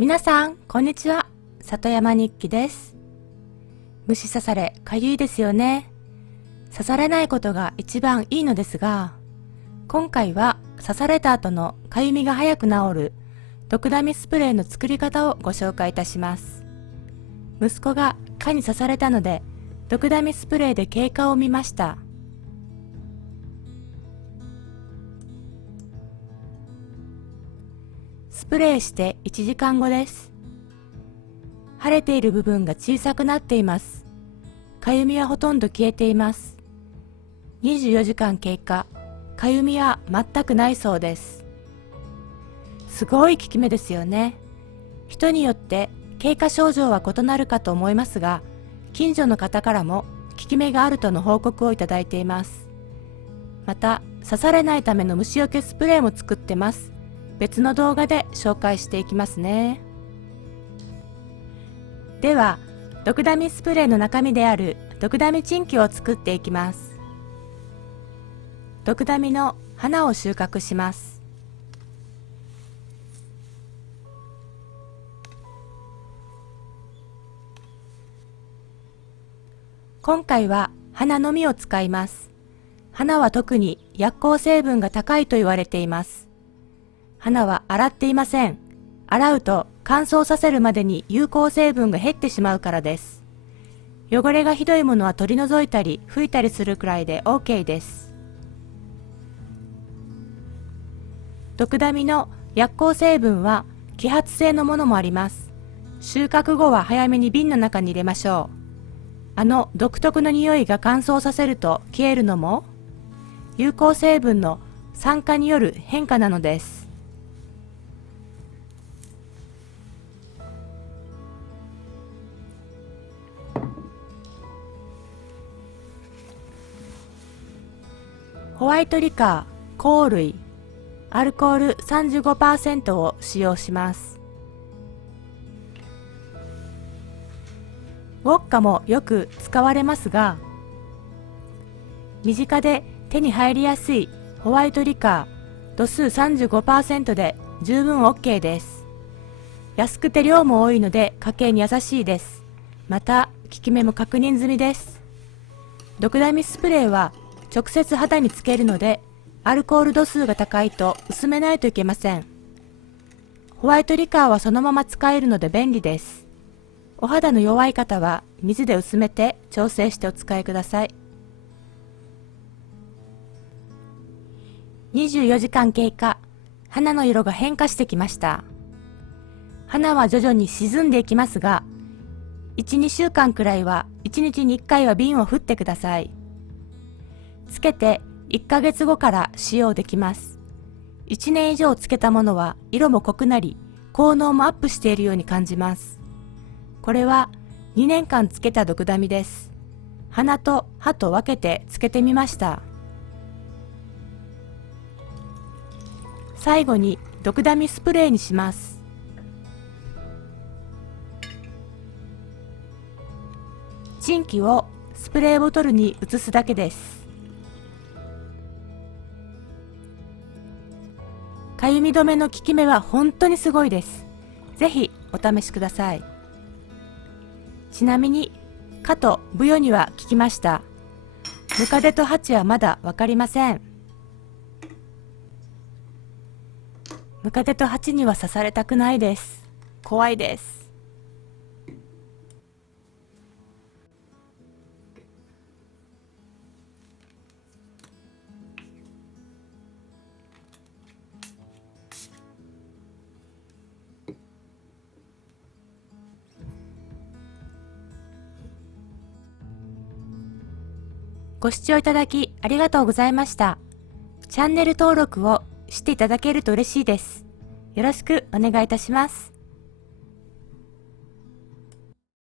皆さん、こんにちは。里山日記です。虫刺され、かゆいですよね。刺されないことが一番いいのですが、今回は刺された後のかゆみが早く治る毒ダミスプレーの作り方をご紹介いたします。息子が蚊に刺されたので、毒ダミスプレーで経過を見ました。スプレーして1時間後です。腫れている部分が小さくなっています。かゆみはほとんど消えています。24時間経過、かゆみは全くないそうです。すごい効き目ですよね。人によって経過症状は異なるかと思いますが、近所の方からも効き目があるとの報告をいただいています。また、刺されないための虫除けスプレーも作ってます。別の動画で紹介していきますね。では、毒ダミスプレーの中身である毒ダミチンキを作っていきます。毒ダミの花を収穫します。今回は花のみを使います。花は特に薬効成分が高いと言われています。花は洗っていません。洗うと乾燥させるまでに有効成分が減ってしまうからです。汚れがひどいものは取り除いたり拭いたりするくらいで OK です。毒ダミの薬効成分は揮発性のものもあります。収穫後は早めに瓶の中に入れましょう。独特の匂いが乾燥させると消えるのも有効成分の酸化による変化なのです。ホワイトリカー、香類、アルコール 35% を使用します。ウォッカもよく使われますが、身近で手に入りやすいホワイトリカー、度数 35% で十分 OK です。安くて量も多いので家計に優しいです。また、効き目も確認済みです。毒ダミスプレーは直接肌につけるので、アルコール度数が高いと薄めないといけません。ホワイトリカーはそのまま使えるので便利です。お肌の弱い方は水で薄めて調整してお使いください。24時間経過、花の色が変化してきました。花は徐々に沈んでいきますが、1、2週間くらいは1日に1回は瓶を振ってください。つけて1ヶ月後から使用できます。1年以上つけたものは色も濃くなり、効能もアップしているように感じます。これは2年間つけた毒ダミです。花と葉と分けてつけてみました。最後に毒ダミスプレーにします。チンキをスプレーボトルに移すだけです。かゆみ止めの効き目は本当にすごいです。ぜひお試しください。ちなみに、蚊とブヨには効きました。ムカデとハチはまだわかりません。ムカデとハチには刺されたくないです。怖いです。ご視聴いただきありがとうございました。チャンネル登録をしていただけると嬉しいです。よろしくお願いいたします。